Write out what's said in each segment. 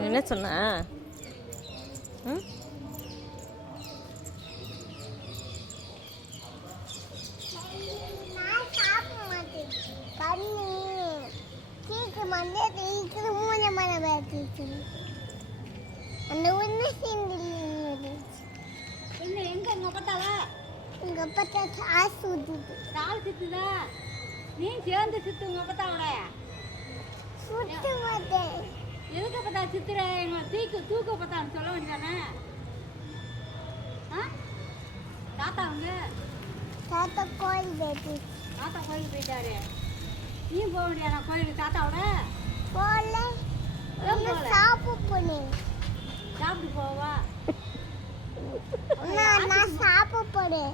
என்ன சொன்ன? ம்? மூணு அந்த ஒன்று சேர்ந்து இல்லை எங்கே உங்க அப்பத்தாவ இங்க பார்த்தா காசு கால் சுத்துதா? நீ சேர்ந்து சுத்து உங்க அப்பத்தாவோட சுத்த மாட்டேன் எதுக்கு அப்பத்தா சுத்துற? எங்க தூக்கு தூக்க பத்தான்னு சொல்ல வேண்டியதானே? ஆ? தாத்தா அவங்க தாத்தா கோயில் பேசி தாத்தா கோயிலுக்கு போயிட்டாரு. நீ போக முடியாதா கோயிலுக்கு தாத்தாவோட? போகல? சாப்பிட போனேன் சாப்பிட்டு போவா. நான் சாப்பிட போறேன்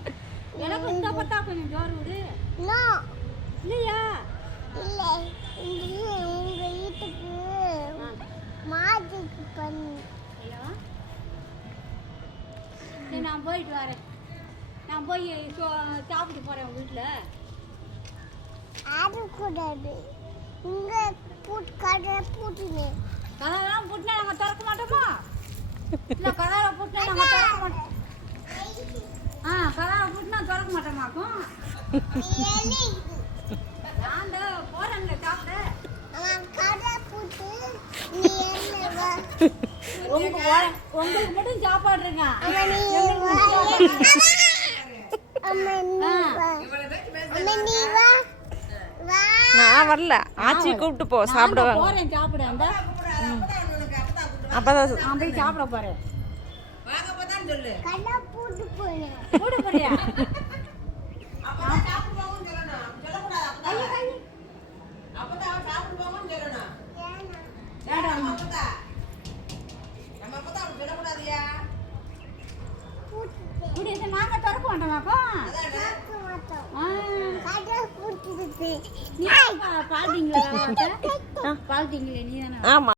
எனக்கு இந்த பத்தா கொஞ்சம் ஜோறு விடு. இல்லையா? இல்லை உங்க வீட்டுக்கு மாஜிக் பண்ணு நான் போயிட்டு வரேன். நான் போய் சாப்பிட்டு உங்கள் வீட்டில் ஆடக்கூடாது இங்க பூட் கடை பூட்டினேன். கதவெல்லாம் பூட்டினா நாங்கள் திறக்க மாட்டோமா? இல்லை கதவை பூட்டினா நாங்கள் பேச அம்மா நீ வா வா நான் வரல. ஆச்சி கூப்பிட்டு போ சாப்பிடுவாங்க. அப்பதான் சாப்பிட போகிறேன் அப்பதான் சொல்லு. கடை பூட்டு போனேன் கூட போறியா அப்பதான் சாப்பிட்டு போங்கன்னு சொல்லணும். சொல்லக்கூடாது அப்பதான். அப்பதான் சாப்பிட்டு சொல்லணும். நம்ம நம்ம அப்படி சொல்லக்கூடாதுயா? பூட்டு திறக்க நீ தானே ஆமா.